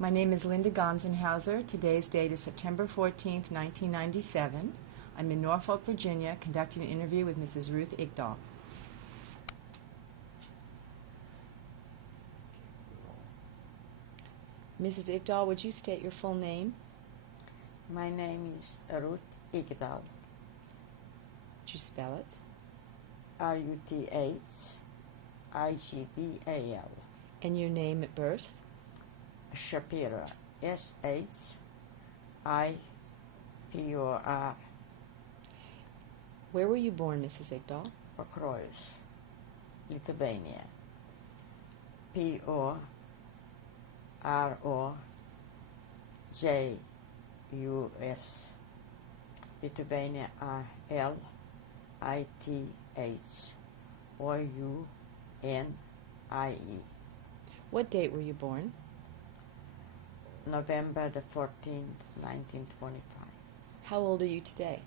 My name is Linda Gonsenhauser. Today's date is September 14th, 1997. I'm in Norfolk, Virginia, conducting an interview with Mrs. Ruth Igdal. Mrs. Igdal, would you state your full name? My name is Ruth Igdal. Would you spell it? Ruthigdal. And your name at birth? Shapiro. Shipor. Where were you born, Mrs. Igdal? Pakruojus, Lithuania. Porojus, Lithuania. Lithounie. What date were you born? November the 14th, 1925. How old are you today?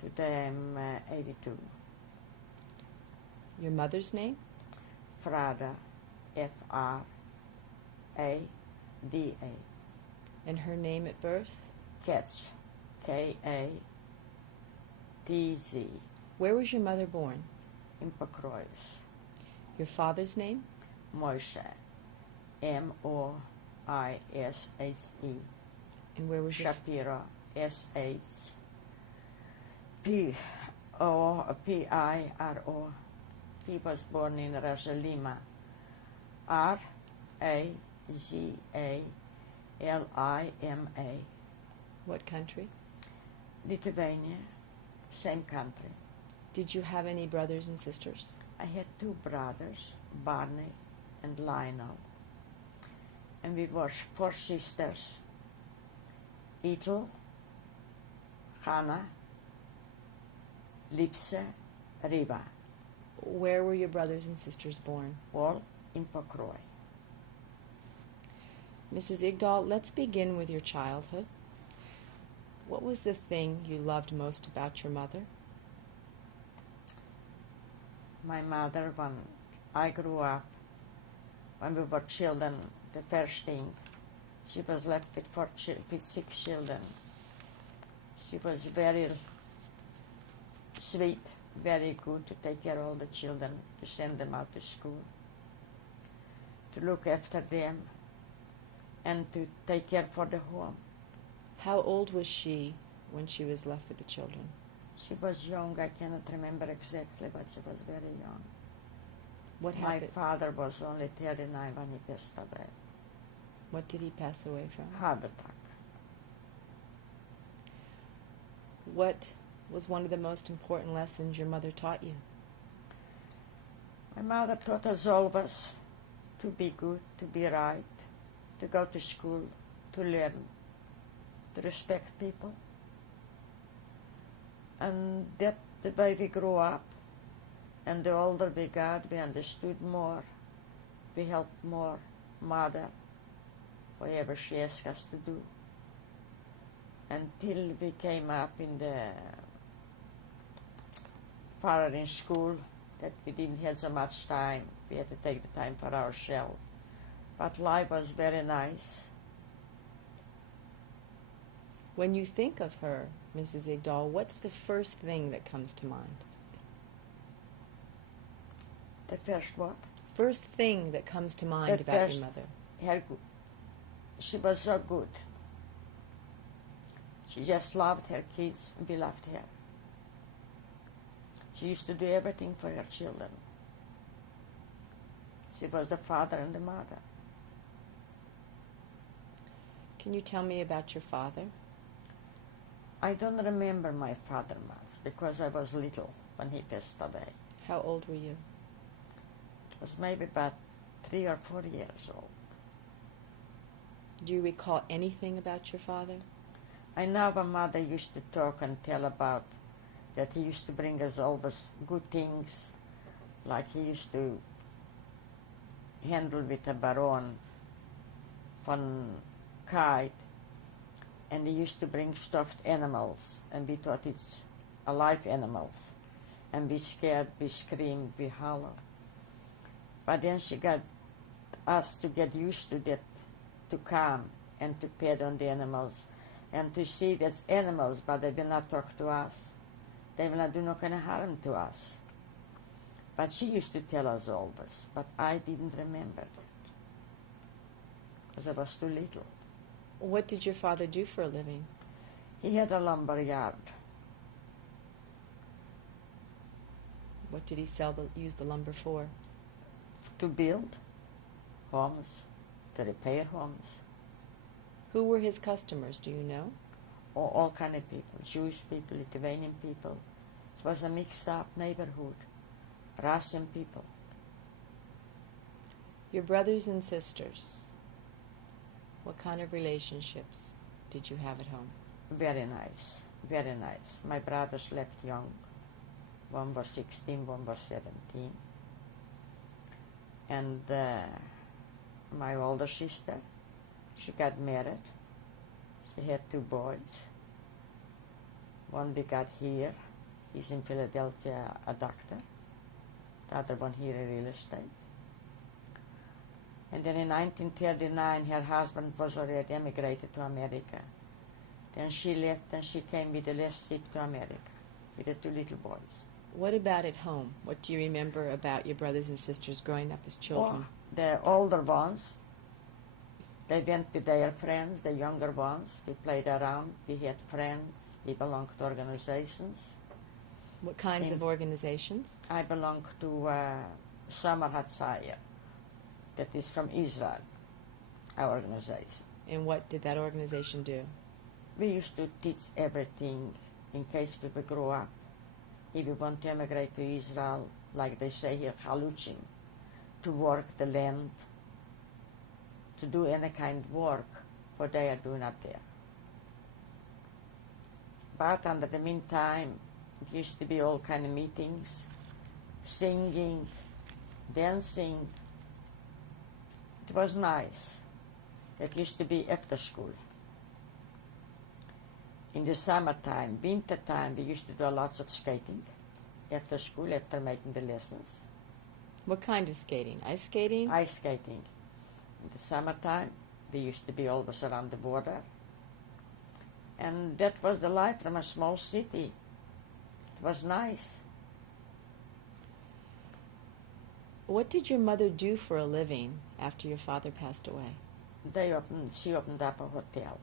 Today I'm 82. Your mother's name? Frada, Frada. And her name at birth? Katz, Katz. Where was your mother born? In Pakruojus. Your father's name? Moise, Moise. And where was your Shapiro, Shpiro. He was born in Rajalima. Razalima. What country? Lithuania, same country. Did you have any brothers and sisters? I had two brothers, Barney and Lionel. And we were four sisters, Ethel, Hannah, Lipse, Riva, Where were your brothers and sisters born? all in Pakruoj. Mrs. Igdal, let's begin with your childhood. What was the thing you loved most about your mother? My mother, when I grew up, when we were children, the first thing, she was left with 6 children. She was very sweet, very good to take care of all the children, to send them out to school, to look after them, and to take care for the home. How old was she when she was left with the children? She was young, I cannot remember exactly, but she was very young. What My happened? father was only 39 when he passed away. What did he pass away from? Heart attack. What was one of the most important lessons your mother taught you? My mother taught us always to be good, to be right, to go to school, to learn, to respect people. And that's the way we grew up. And the older we got, we understood more. We helped more mother, whatever she asked us to do. Until we came up in the further in school, that we didn't have so much time. We had to take the time for ourselves. But life was very nice. When you think of her, Mrs. Igdal, what's the first thing that comes to mind? The first what? First thing that comes to mind about your mother. She was so good. She just loved her kids, and we loved her. She used to do everything for her children. She was the father and the mother. Can you tell me about your father? I don't remember my father much because I was little when he passed away. How old were you? It was maybe about 3 or 4 years old. Do you recall anything about your father? I know my mother used to talk and tell about that he used to bring us always good things, like he used to handle with a baron von kite, and he used to bring stuffed animals, and we thought it's alive animals, and we scared, we screamed, we hollered. But then she got us to get used to that to come and to pet on the animals and to see that's animals, but they will not talk to us. They will not do no kind of harm to us. But she used to tell us all this, but I didn't remember that because I was too little. What did your father do for a living? He had a lumber yard. What did he use the lumber for? To build homes, to repair homes. Who were his customers, do you know? All kind of people, Jewish people, Lithuanian people. It was a mixed up neighborhood, Russian people. Your brothers and sisters, what kind of relationships did you have at home? Very nice, very nice. My brothers left young. One was 16, one was 17. And my older sister, she got married. She had 2 boys. One we got here. He's in Philadelphia, a doctor. The other one here in real estate. And then in 1939, her husband was already emigrated to America. Then she left and she came with the last ship to America with the 2 little boys. What about at home? What do you remember about your brothers and sisters growing up as children? The older ones, they went with their friends. The younger ones, we played around. We had friends. We belonged to organizations. What kinds of organizations? I belong to Summer Hatzaya, that is from Israel, our organization. And what did that organization do? We used to teach everything in case we would grow up. If we want to emigrate to Israel, like they say here, haluchim, to work the land, to do any kind of work, what they are doing up there. But under the meantime, it used to be all kind of meetings, singing, dancing. It was nice. It used to be after school. In the summertime, wintertime, we used to do lots of skating after school, after making the lessons. What kind of skating? Ice skating? Ice skating. In the summertime, we used to be always around the border. And that was the life from a small city. It was nice. What did your mother do for a living after your father passed away? She opened up a hotel.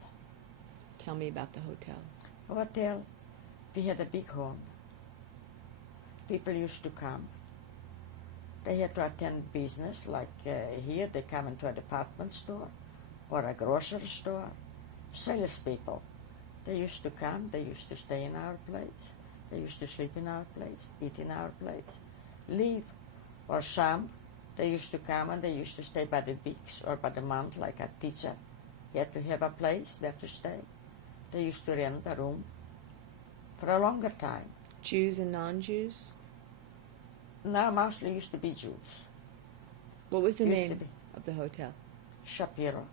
Tell me about the hotel. Hotel, we had a big home. People used to come. They had to attend business, like here they come into a department store or a grocery store. Salespeople, they used to come, they used to stay in our place. They used to sleep in our place, eat in our place, leave. Or some, they used to come and they used to stay by the weeks or by the month, like a teacher. He had to have a place there to stay. They used to rent a room for a longer time. Jews and non-Jews? Now mostly used to be Jews. What was the name of the hotel? Shapiro.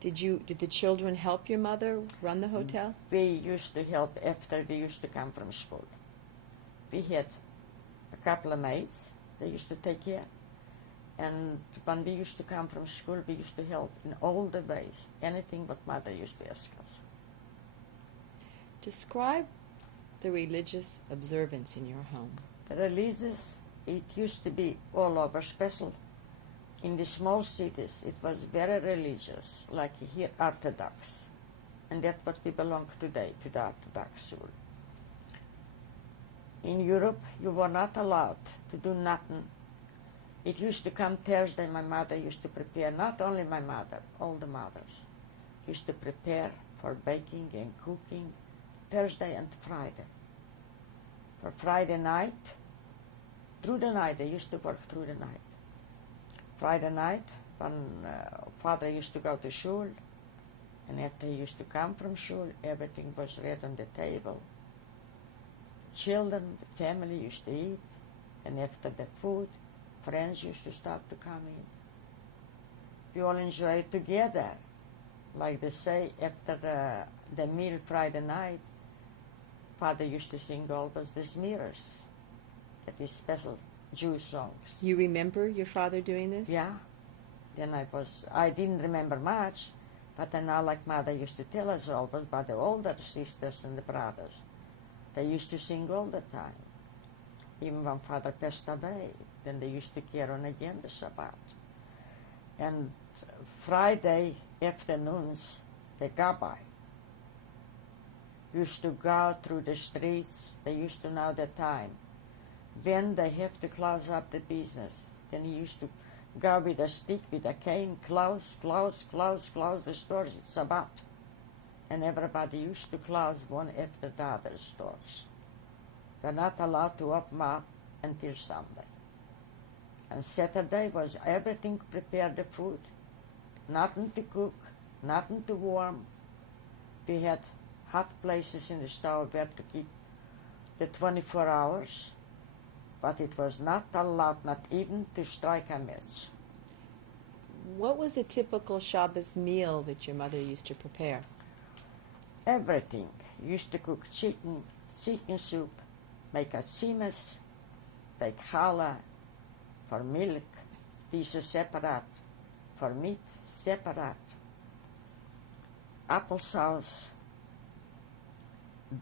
Did the children help your mother run the hotel? We used to help after we used to come from school. We had a couple of maids they used to take care. And when we used to come from school, we used to help in all the ways, anything what mother used to ask us. Describe the religious observance in your home. The religious, it used to be all over special. In the small cities, it was very religious, like here, Orthodox. And that's what we belong today, to the Orthodox school. In Europe, you were not allowed to do nothing. It used to come Thursday, my mother used to prepare, not only my mother, all the mothers, used to prepare for baking and cooking Thursday and Friday. For Friday night, through the night, they used to work through the night. Friday night, when father used to go to shul, and after he used to come from shul, everything was ready on the table. Children, the family used to eat, and after the food, friends used to start to come in. We all enjoyed together. Like they say, after the meal Friday night, father used to sing always the Smiras, that is special Jewish songs. You remember your father doing this? Yeah, then I didn't remember much, but I know like Mother used to tell us always about the older sisters and the brothers. They used to sing all the time. Even when Father passed away, then they used to carry on again the Shabbat. And Friday afternoons, the Gabbai used to go through the streets. They used to know the time when they have to close up the business. Then he used to go with a stick, with a cane, close the stores. It's Shabbat. And everybody used to close one after the other stores. They're not allowed to open up until Sunday. And Saturday was everything prepared the food. Nothing to cook, nothing to warm. We had hot places in the stove where to keep the 24 hours. But it was not allowed, not even to strike a match. What was a typical Shabbos meal that your mother used to prepare? Everything. Used to cook chicken soup, make a tzimas, bake challah, for milk, pieces separate, for meat separate, applesauce,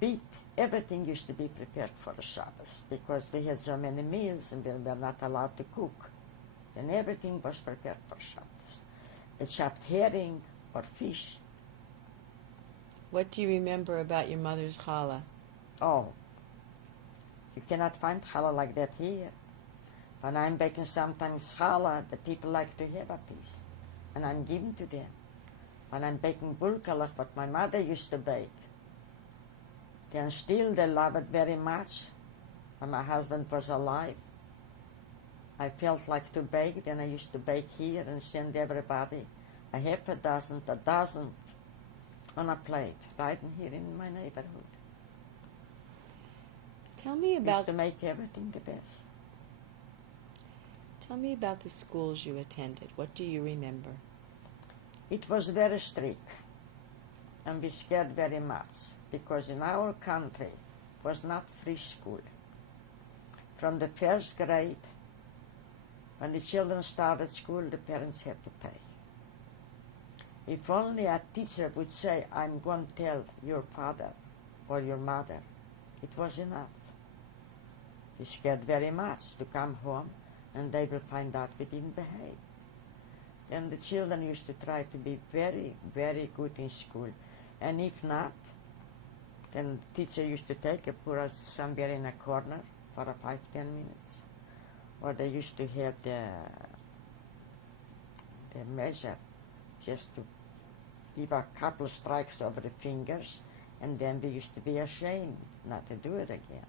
beet. Everything used to be prepared for the Shabbos because we had so many meals and we were not allowed to cook. And everything was prepared for Shabbos. It chopped herring or fish. What do you remember about your mother's challah? Oh, you cannot find challah like that here. When I'm baking sometimes challah, the people like to have a piece, and I'm giving to them. When I'm baking bulkalach, what my mother used to bake, then still they love it very much. When my husband was alive, I felt like to bake, then I used to bake here and send everybody a half a dozen on a plate, right in here in my neighborhood. Tell me about Used to make everything the best. Tell me about the schools you attended. What do you remember? It was very strict, and we scared very much, because in our country it was not free school. From the first grade, when the children started school, the parents had to pay. If only a teacher would say, I'm going to tell your father or your mother, it was enough. We scared very much to come home and they will find out we didn't behave. Then the children used to try to be very, very good in school. And if not, then the teacher used to take and put us somewhere in a corner for 5-10 minutes. Or they used to have the measure just to give a couple of strikes over the fingers, and then we used to be ashamed not to do it again.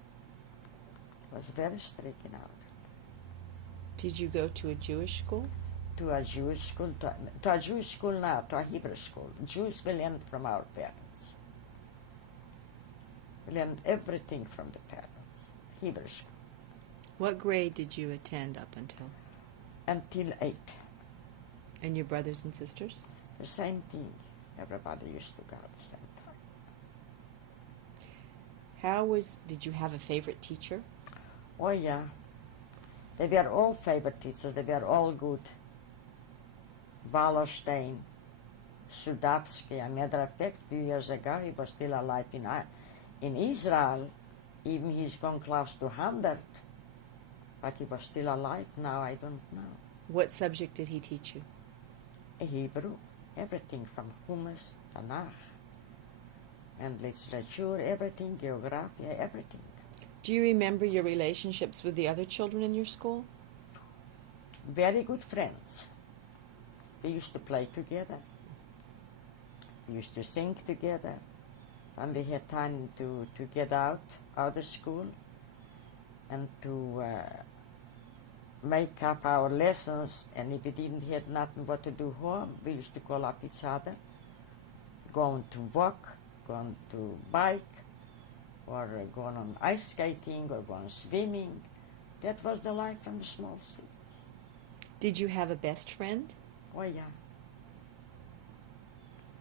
It was very strict in our country. Did you go to a Jewish school? To a Jewish school, to a Jewish school now, to a Hebrew school. Jews we learned from our parents. We learned everything from the parents. Hebrew school. What grade did you attend up until? Until 8. And your brothers and sisters? The same thing. Everybody used to go at the same time. Did you have a favorite teacher? Oh yeah. They were all favorite teachers. They were all good. Wallerstein, Sudavsky. As a matter of fact, a few years ago, he was still alive in Israel. Even he's gone close to 100. But he was still alive now, I don't know. What subject did he teach you? Hebrew, everything from Hummus, Tanakh, and literature, everything, geography, everything. Do you remember your relationships with the other children in your school? Very good friends. We used to play together. We used to sing together. And we had time to get out of school and to make up our lessons. And if we didn't have nothing what to do home, we used to call up each other, going to walk, going to bike, or going on ice skating, or going swimming. That was the life in the small cities. Did you have a best friend? Oh, yeah.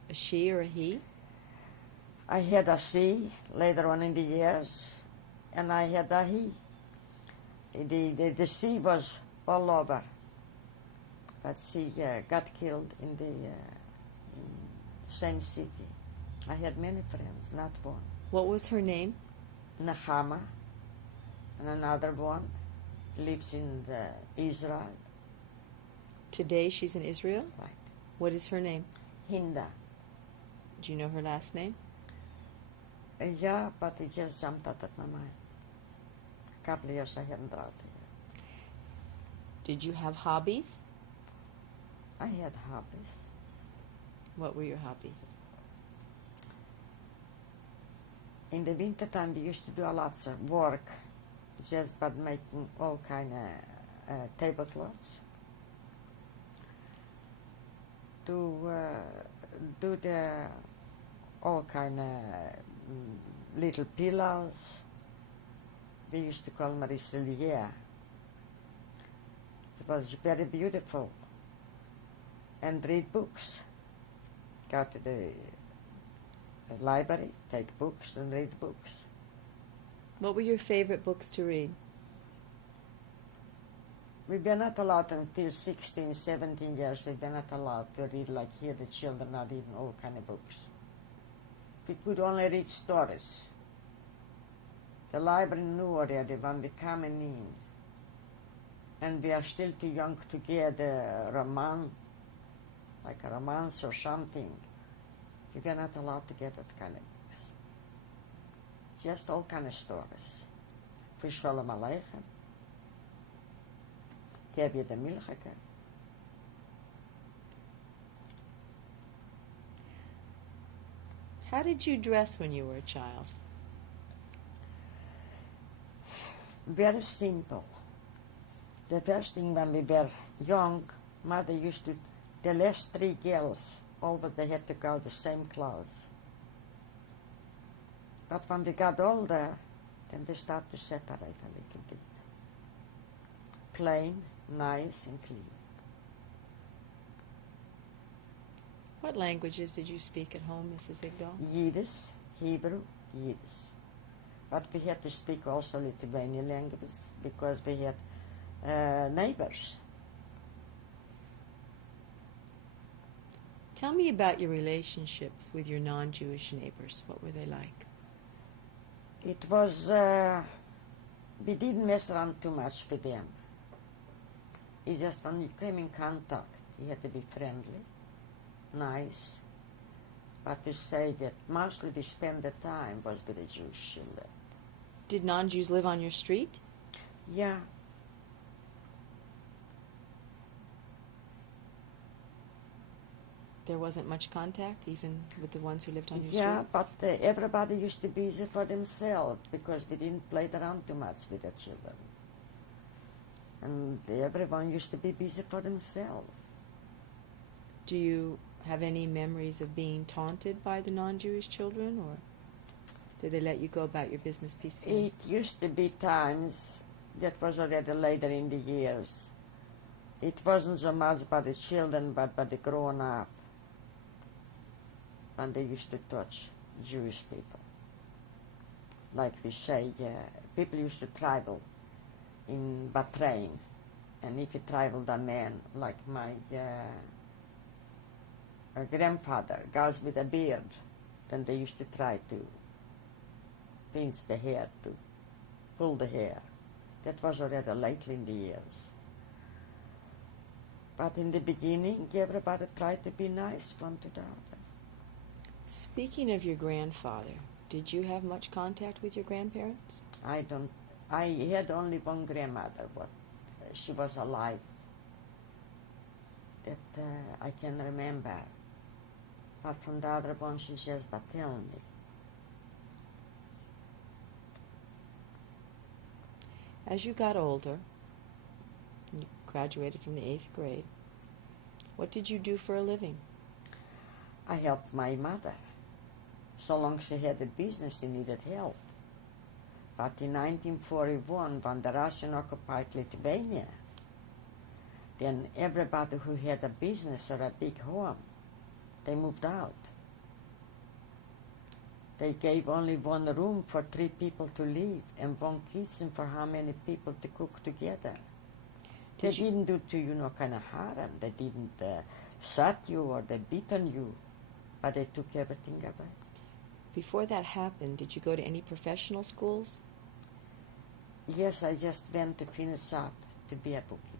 A she or a he? I had a she later on in the years, and I had a he. The she was all over. but she got killed in the same city. I had many friends, not one. What was her name? Nahama, and another one lives in Israel. Today she's in Israel? Right. What is her name? Hinda. Do you know her last name? Yeah, but it just jumped out of my mind. A couple of years I haven't brought it. Did you have hobbies? I had hobbies. What were your hobbies? In the wintertime we used to do a lot of work, just by making all kind of tablecloths. To do the all kind of little pillows. We used to call Mariselier. It was very beautiful. And read books. Go to the library, take books and read books. What were your favorite books to read? We were not allowed until 16, 17 years, we were not allowed to read like here the children are reading all kind of books. We could only read stories. The library knew already when we coming in. And we are still too young to get a romance, like a romance or something. We were not allowed to get that kind of books. Just all kind of stories. For Shalom Aleichem. Heb je de milcheke? How did you dress when you were a child? Very simple. The first thing when we were young, mother used to, the last 3 girls, over they had to go the same clothes. But when we got older, then they started to separate a little bit. Plain, nice and clean. What languages did you speak at home, Mrs. Igdal? Yiddish, Hebrew, Yiddish. But we had to speak also Lithuanian language because we had neighbors. Tell me about your relationships with your non-Jewish neighbors. What were they like? It was, we didn't mess around too much with them. It's just when you came in contact, you had to be friendly, nice. But to say that mostly we spent the time was with the Jewish children. Did non-Jews live on your street? Yeah. There wasn't much contact, even with the ones who lived on your street? Yeah, but everybody used to be busy for themselves because we didn't play around too much with the children. And everyone used to be busy for themselves. Do you have any memories of being taunted by the non-Jewish children, or did they let you go about your business peacefully? It used to be times, that was already later in the years. It wasn't so much by the children, but by the grown-up. And they used to touch Jewish people. Like we say, people used to travel by train. And if you traveled a man, like my grandfather, goes with a beard, then they used to try to pinch the hair, to pull the hair. That was already lately in the years. But in the beginning, everybody tried to be nice one to the other. Speaking of your grandfather, did you have much contact with your grandparents? I had only one grandmother, but she was alive. That I can remember. But from the other one, she just but tell me. As you got older, and you graduated from the 8th grade, what did you do for a living? I helped my mother. So long she had a business, she needed help. But in 1941, when the Russian occupied Lithuania, then everybody who had a business or a big home, they moved out. They gave only one room for 3 people to live and one kitchen for how many people to cook together. They didn't do to you no kind of harm. They didn't shot you or they beat on you, but they took everything away. Before that happened, did you go to any professional schools? Yes, I just went to finish up to be a bookkeeper.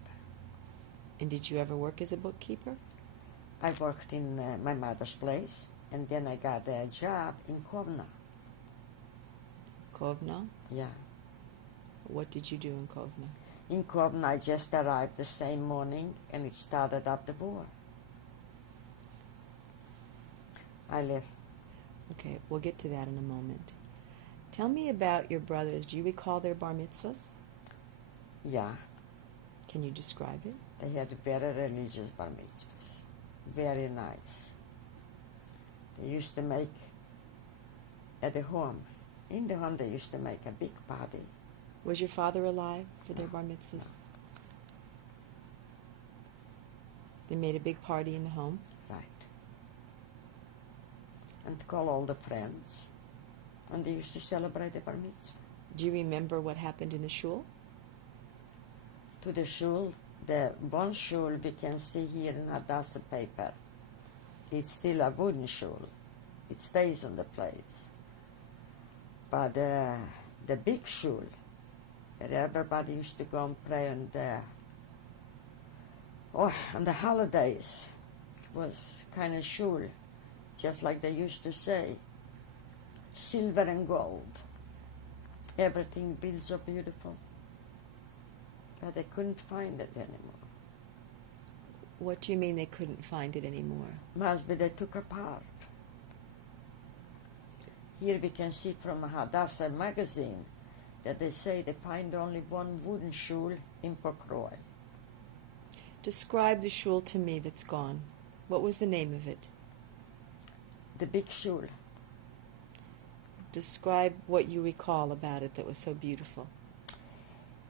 And did you ever work as a bookkeeper? I worked in my mother's place, and then I got a job in Kovna. Kovna? Yeah. What did you do in Kovna? In Kovna, I just arrived the same morning, and it started up the war. I left. Okay, we'll get to that in a moment. Tell me about your brothers. Do you recall their bar mitzvahs? Yeah. Can you describe it? They had very religious bar mitzvahs. Very nice. They used to make at the home. In the home, they used to make a big party. Was your father alive for their bar mitzvahs? They made a big party in the home? Right. And call all the friends. And they used to celebrate the bar mitzvah. Do you remember what happened in the shul? To the shul, the one shul we can see here in Hadassah paper. It's still a wooden shul. It stays on the place. But the big shul, where everybody used to go and pray on the holidays, it was kind of shul, just like they used to say, silver and gold. Everything built so beautiful. But they couldn't find it anymore. What do you mean they couldn't find it anymore? Must be they took apart. Here we can see from a Hadassah magazine that they say they find only one wooden shul in Pokroy. Describe the shul to me that's gone. What was the name of it? The big shul. Describe what you recall about it that was so beautiful.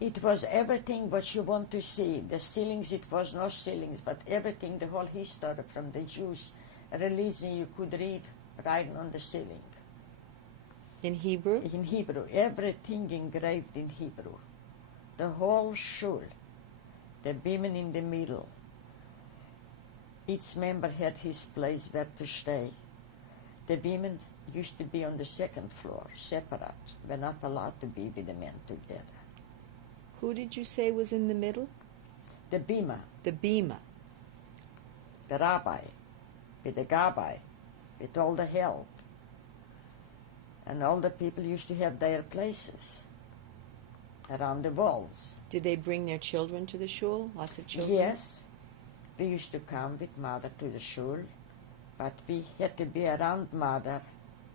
It was everything what you want to see. The ceilings, it was no ceilings, but everything, the whole history from the Jews religion you could read right on the ceiling. In Hebrew? In Hebrew. Everything engraved in Hebrew. The whole shul. The women in the middle. Each member had his place where to stay. The women used to be on the second floor, separate. Were not allowed to be with the men together. Who did you say was in the middle? The bima, The bima. the rabbi, with the gabbai, with all the help. And all the people used to have their places around the walls. Did they bring their children to the shul? Lots of children? Yes. We used to come with mother to the shul, but we had to be around mother.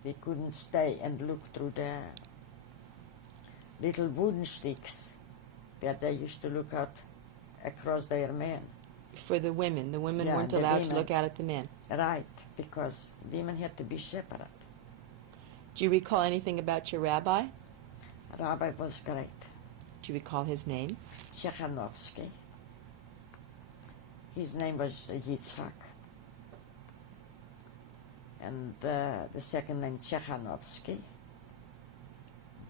We couldn't stay and look through the little wooden sticks where they used to look out across their men. For the women. The women Yeah, weren't the allowed to women. look out at the men. Right, because women had to be separate. Do you recall anything about your rabbi? Rabbi was great. Do you recall his name? Tsechanovsky. His name was Yitzhak. And the second name, Tsechanovsky.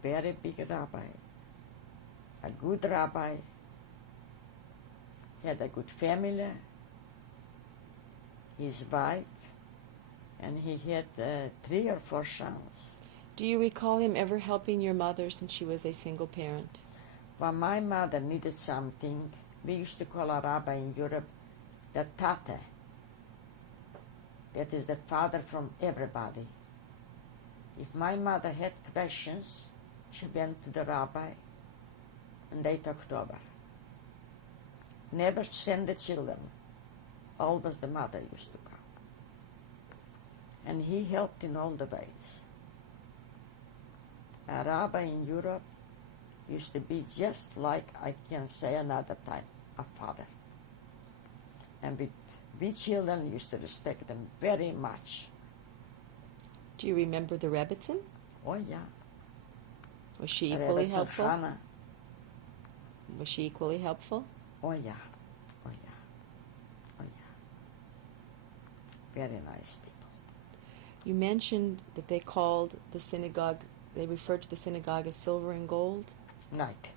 Very big rabbi. A good rabbi. He had a good family. His wife. And he had 3 or 4 sons. Do you recall him ever helping your mother since she was a single parent? When my mother needed something, we used to call a rabbi in Europe the tate. That is the father from everybody. If my mother had questions, she went to the rabbi and they talked over. Never send the children. Always the mother used to come. And he helped in all the ways. A rabbi in Europe used to be just like, I can say another time, a father. And we children used to respect them very much. Do you remember the Rebbitzin? Oh yeah. Was she equally Rebbe helpful? Tzachana. Was she equally helpful? Oh yeah. Oh yeah. Oh yeah. Very nice people. You mentioned that they called the synagogue, they referred to the synagogue as silver and gold. Right.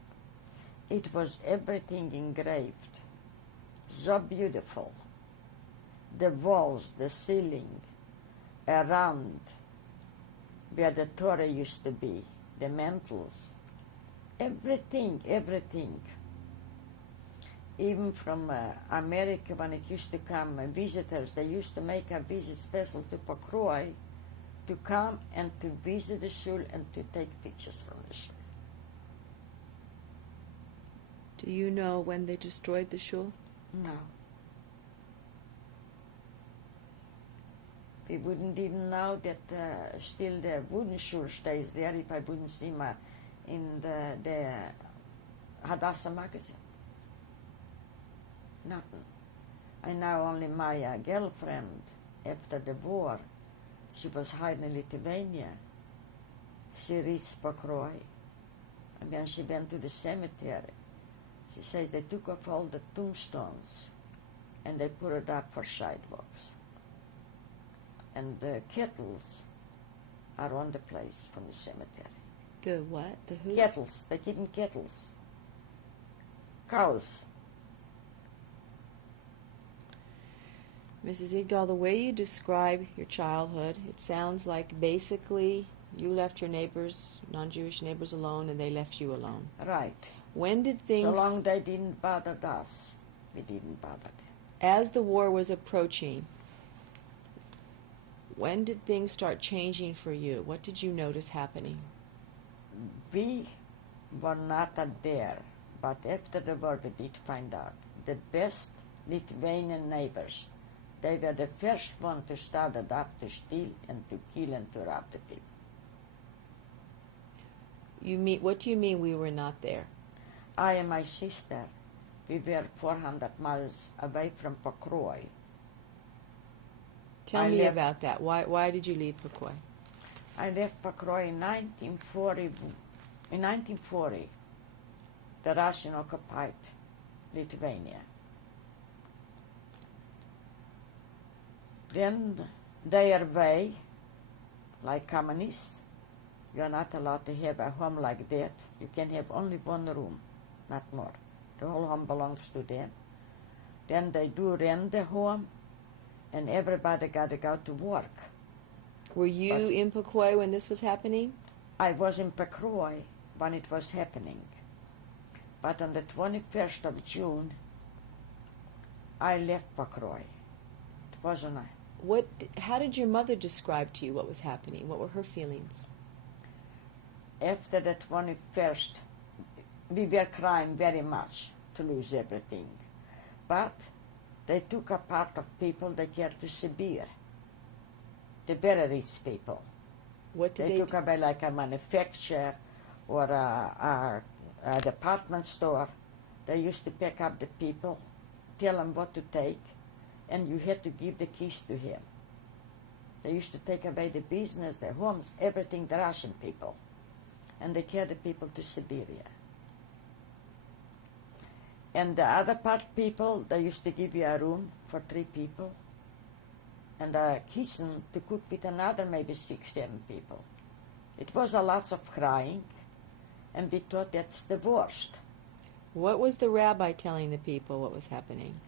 it was everything engraved. So beautiful. The walls, the ceiling, around where the Torah used to be, the mantles, everything, everything. Even from America, when it used to come visitors, they used to make a visit special to Pokroy to come and to visit the shul and to take pictures from the shul. Do you know when they destroyed the shul? No. We wouldn't even know that still the wooden shul stays there if I wouldn't see in the Hadassah magazine. Nothing. I know only my girlfriend, after the war, she was hiding in Lithuania. She reached Pokroy, and when she went to the cemetery, she says they took off all the tombstones and they put it up for sidewalks. And the kettles are on the place from the cemetery. The what? The who? Kettles, the hidden kettles. Cows. Mrs. Igdal, the way you describe your childhood, it sounds like basically you left your neighbors, non-Jewish neighbors, alone, and they left you alone. Right. When did things... So long they didn't bother us, we didn't bother them. As the war was approaching, when did things start changing for you? What did you notice happening? We were not there, but after the war we did find out. The best Lithuanian neighbors, they were the first one to start it up to steal and to kill and to rob the people. What do you mean we were not there? I and my sister, we were 400 miles away from Pokroy. Tell me about that. Why did you leave Pokroy? I left Pokroy in 1940. In 1940, the Russian occupied Lithuania. Then their way, like communists, you are not allowed to have a home like that. You can have only one room, not more. The whole home belongs to them. Then they do rent the home, and everybody got to go to work. Were you in Pokroy when this was happening? I was in Pokroy when it was happening. But on the 21st of June, I left Pokroy. It wasn't I. How did your mother describe to you what was happening? What were her feelings? After the 21st, we were crying very much to lose everything. But they took a part of people that came to Siberia, the very rich people. What did they took away like a manufacturer or a department store. They used to pick up the people, tell them what to take, and you had to give the keys to him. They used to take away the business, the homes, everything, the Russian people. And they carried the people to Siberia. And the other part people, they used to give you a room for 3 people and a kitchen to cook with another maybe 6, 7 people. It was a lot of crying, and we thought that's the worst. What was the rabbi telling the people what was happening?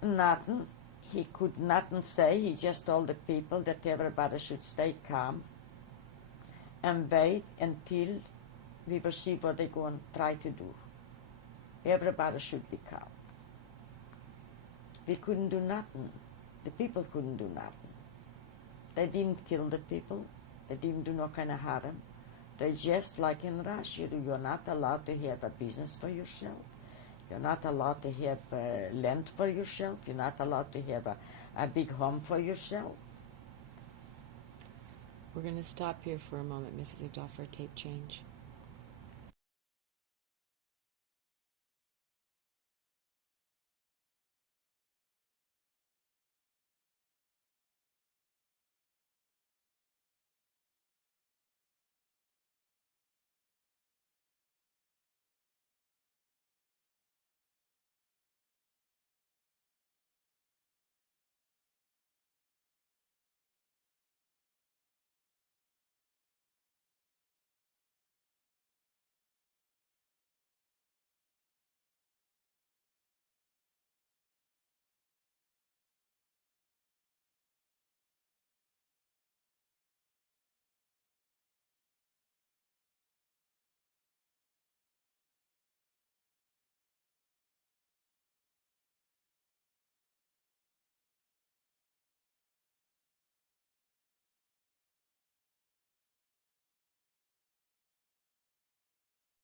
Nothing. He could nothing say. He just told the people that everybody should stay calm and wait until we will see what they're going to try to do. Everybody should be calm. We couldn't do nothing. The people couldn't do nothing. They didn't kill the people. They didn't do no kind of harm. They just, like in Russia, you're not allowed to have a business for yourself. You're not allowed to have land for yourself. You're not allowed to have a big home for yourself. We're going to stop here for a moment, Mrs. Igdal, for a tape change.